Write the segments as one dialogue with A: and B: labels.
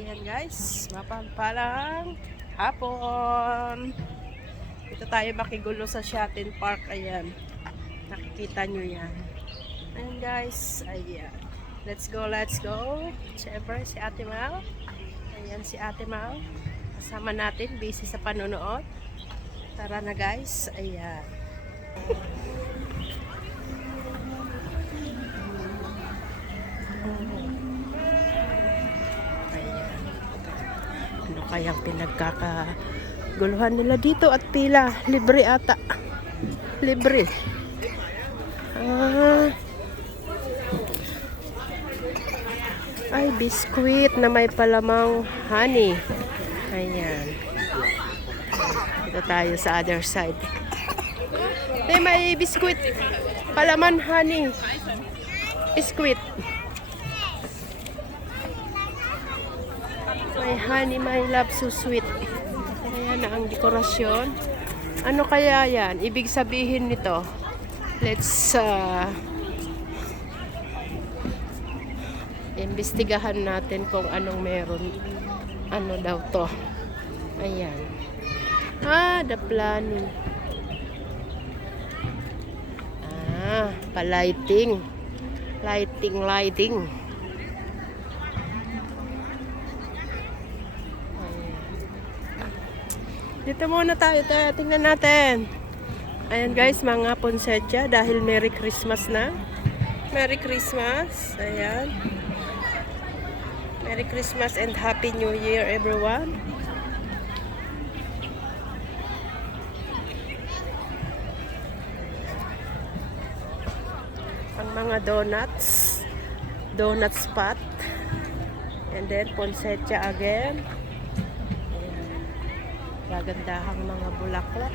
A: Ayan guys, mapagpalang hapon. Dito tayo makigulo sa Shatin Park. Ayan. Nakikita nyo yan. Ayan guys. Ayan. Let's go, let's go. Siyempre, si Ate Mal. Ayan si Ate Mal. Kasama natin, busy sa panonood. Tara na guys. Ayan. Ano kayang pinagkakaguluhan nila dito at pila? Libre ata. Libre. Ah. Ay, biskuit na may palamang honey. Ayan. Dito tayo sa other side. Eh, may biskuit. Palaman honey. Biskuit. May honey, my love, so sweet. Ayan na ang dekorasyon. Ano kaya yan? Ibig sabihin nito, let's uh, imbestigahan natin kung anong meron. Ano daw to. Ayan. Ah, the planning. Ah, pa-lighting. Lighting, lighting. Dito muna tayo, tayo. Tingnan natin. Ayan guys, mga ponsetya dahil Merry Christmas na. Merry Christmas. Ayan. Merry Christmas and Happy New Year everyone. Ang mga donuts. Donut spot. And then ponsetya again. Gagandahang mga bulaklak.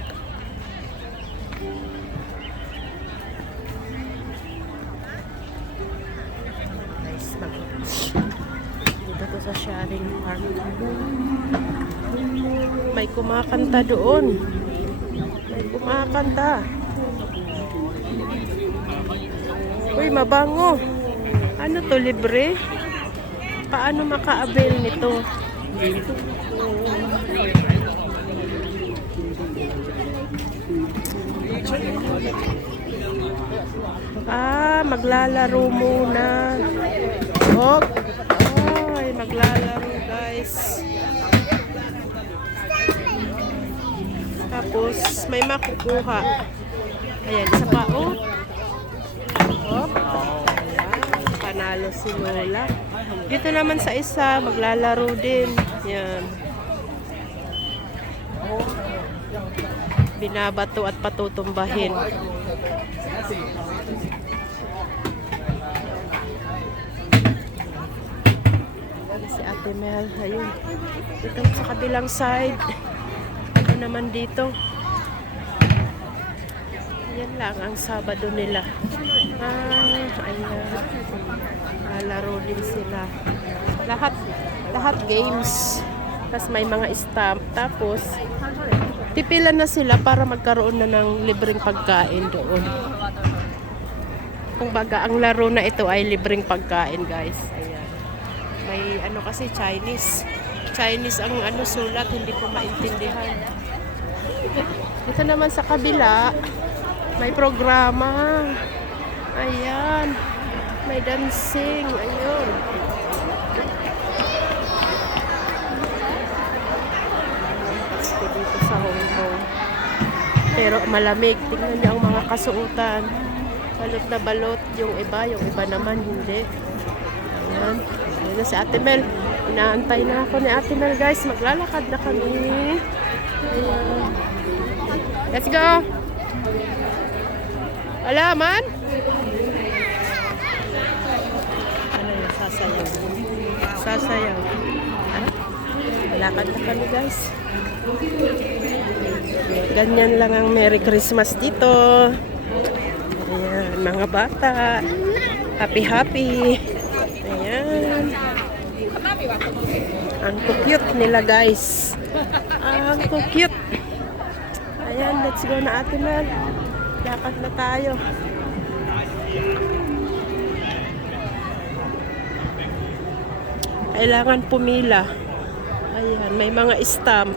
A: Guys, mag dito to sa sharing park. May kumakanta doon. May kumakanta. Uy, mabango. Ano to, libre? Paano maka-avail nito? Ah, maglalaro muna. Oh, ay, maglalaro guys. Tapos, may makukuha. Ayan, isa pa, oh. Oh, ayan, panalo si Lola. Dito naman sa isa, maglalaro din. Yan. Binabato at patutumbahin. si Ate Mel. Ayun. Dito sa kabilang side. Ano naman dito? Yan lang ang Sabado nila. Ah, ayan. Lalaro din sila. Lahat, lahat games. Tapos may mga stamp. Tapos, pipila na sila para magkaroon na ng libreng pagkain doon. Kung baga, ang laro na ito ay libreng pagkain, guys. Ayan. May ano kasi Chinese. Chinese ang ano sulat, hindi ko maintindihan. Dito naman sa kabila, may programa. Ayan. May dancing. Ayun. Dito sa Hong Kong. Pero malamig. Tingnan niyo ang mga kasuotan. Balot na balot yung iba, yung iba naman hindi. Ayan. Ayan na si Ate Mel. Inaantay na ako ni Ate Mel guys. Maglalakad na kami. Ayan. Let's go! Wala man? Ano yun? Sasayaw. Sasayaw. Ah, Lakad na kami guys. Ganyan lang ang Merry Christmas dito. Ayan, mga bata. Happy, happy. Ayan. Ang cute nila guys. Ang cute. Ayan, let's go na ate Mel. Lakad na tayo. Kailangan pumila. Ayan, may mga stamp.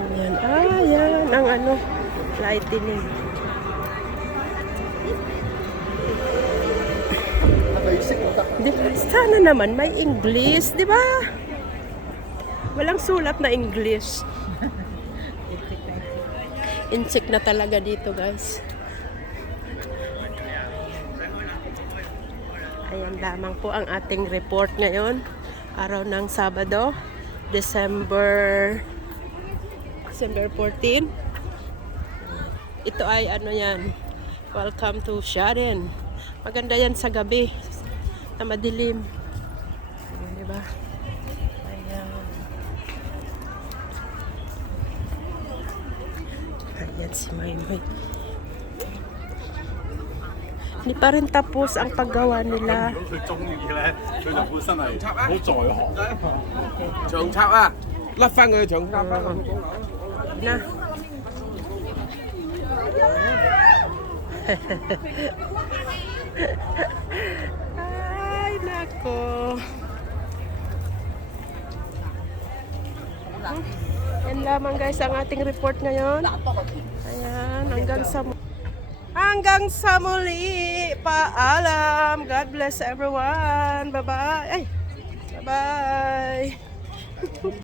A: Ayan, ayan, ang ano, lightning. Di, sana naman may English, di ba? Walang sulat na English. Incheck na talaga dito, guys. Ayan lamang po ang ating report ngayon. Araw ng Sabado, December December 14. Ito ay ano yan. Welcome to Sharon. Maganda yan sa gabi. Na madilim. Ayan, di ba? Ayan. Ayan si Maymay. Hindi pa rin tapos ang paggawa nila. Na. Ay, nako. Yan lamang guys ang ating report ngayon. Ayan, hanggang sa hanggang sa muli. Paalam. God bless everyone. Bye-bye. Bye-bye.